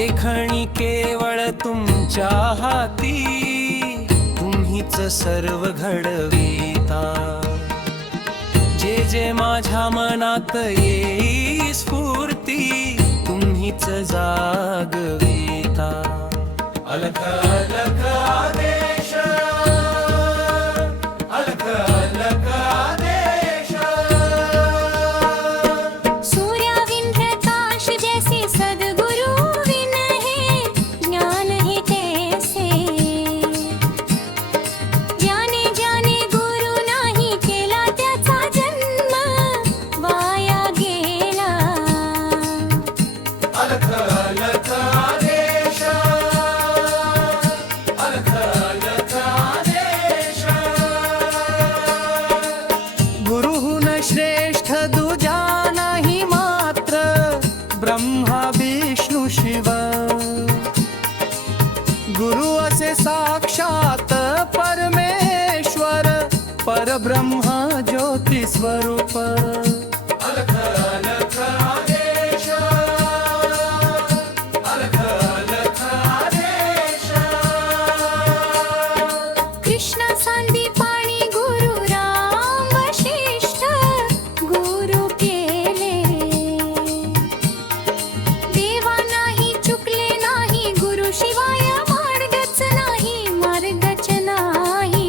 लेखणी केवळ तुमच्या हाती, तुम्हीच सर्व घडविता। जे जे माझ्या मनात येई स्फूर्ती, तुम्हीच जागविता। अलख अलख आदेश, अलख अलख आदेश। सूर्याविन प्रकाश जैसे सद्गुरु विन है, ज्ञान ही तैसे। ज्याने ज्याने गुरु नाही केला, त्याचा जन्म वाया गेला। अलख अलख आदेश, अलख अलख आदेश। गुरुहून श्रेष्ठ दुजा नाही मात्र, ब्रह्मा विष्णू शिव। गुरु असे साक्षात परमेश्वर, परब्रह्म ज्योती स्वरूप। अलख अलख आदेश, अलख अलख आदेश। कृष्ण सांदीपाणी गुरु राम वशिष्ठ, गुरु केले। देवा नाही चुकले नाही, गुरु शिवाय मार्गच नाही, मार्गच नाही।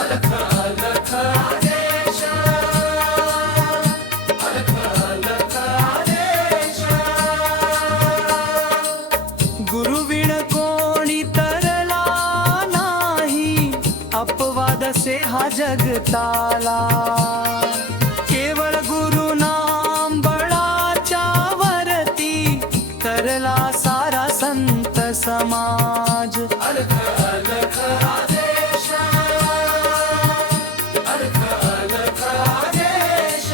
अलख अलख आदेश, अलख अलख आदेश। गुरुविण कोणी तरला नाही, अपवाद से हा जगताला। केवळ गुरु नाम बळाच्या वरती, तरला सारा संत समाज। अलख अलख आदेश, अलख अलख आदेश।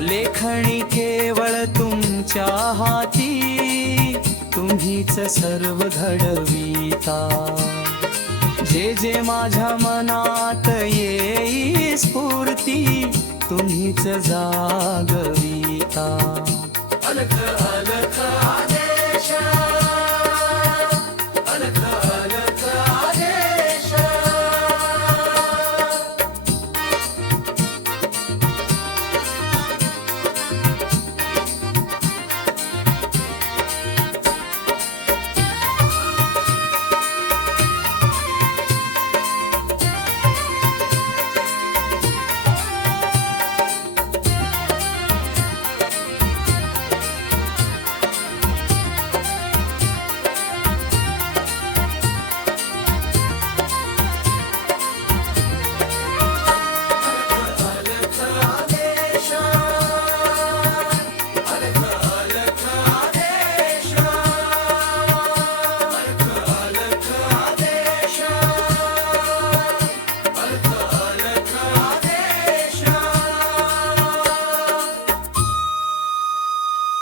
लेखणी केवळ तुमच्या हाती, तुम्हीच सर्व घडविता। जे जे माझ्या मनात येई स्फूर्ती, तुम्हीच जागविता। अलख अलख